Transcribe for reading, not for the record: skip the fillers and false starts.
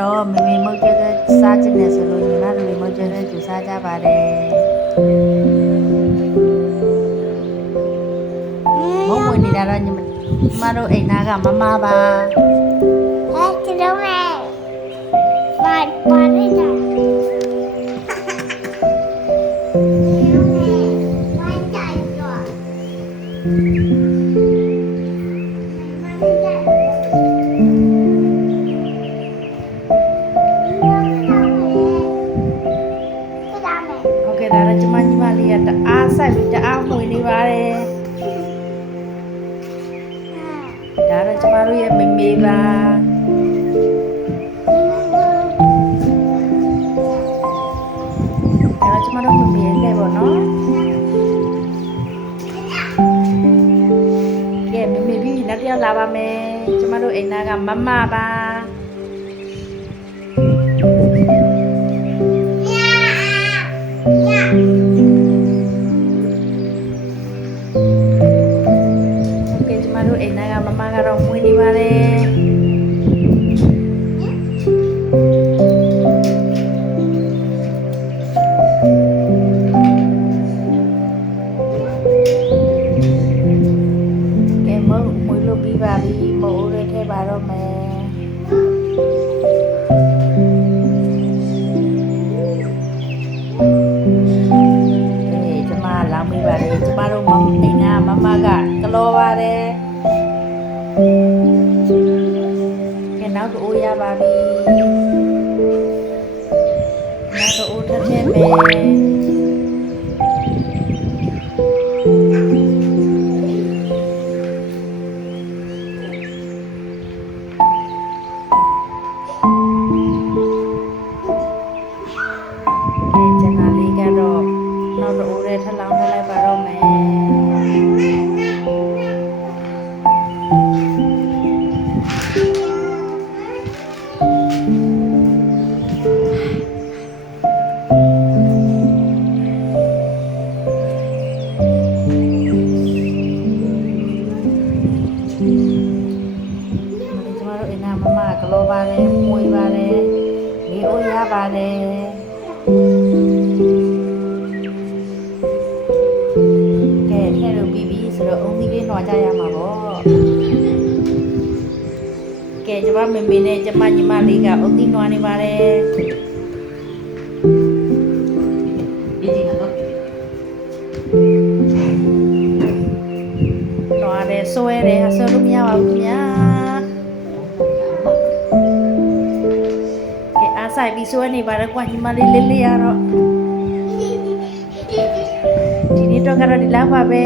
တော့မမေမုတ်ကျတဲ့စားချင်တယ်ဆိုလို့ညီမတို့မုတ်ကျတဲ့ကျူစားကြပါတယ်မုတ်ဝင်နေတာတော့ညီမတို့အိမ်သားကမမပါကျတော့မယ်ပါရတာဟုတ်ကဲ့ဒါတော့ညီမလေးကတအားဆိုင်ပြီးတအားမှွေနေပါတယ်ဒါတော့ကျမတို့ရဲ့မမေပါဒါတော့ကျမတို့မမေနဲ့ပေါ့နော်ကဲမမေပြီးနောက်တစ်ယောက်လာပါမယ်ကျမတို့အိမ်သားကမမပါတို့အိမ်သားကမမကတော့မွေးနေပါတယ်ကဲမမွေးလို့ပြီးပါပြီမိုးရဲထဲပါတော့မယ်ကျမလောင်းမိပါတယ်ကျမတို့အိမ်သားမမကကလောပါတယ်ကဲနောက်တော့ရပါပြီနောက်တော့ထပ်ထည့်မယ်ကျန်တာလေးကတော့နောက်တော့ထပ်လောင်းထည့်လိုက်ပါတော့မယ်မမကလောပါတယ်မွေးပါတယ်ဒီအိုးရပါတယ်ကဲထဲလို့ပြီးပြီဆိုတော့အုံးသီးလေးနှွာကြရမှာပေါ့ကဲကျမမမေနဲ့ကျမညီမလေးကအုံးသီးနှွာနေပါတယ်နှွာတယ်ဆွဲတယ်ဆွဲလို့မရပါဘူးခင်ဗျာဆိုင်ပြီးဆွဲနေပါတော့ကွာညီမလေးလေးလေးရတော့ဒီနေ့တော့ကတော့ဒီလောက်ပါပဲ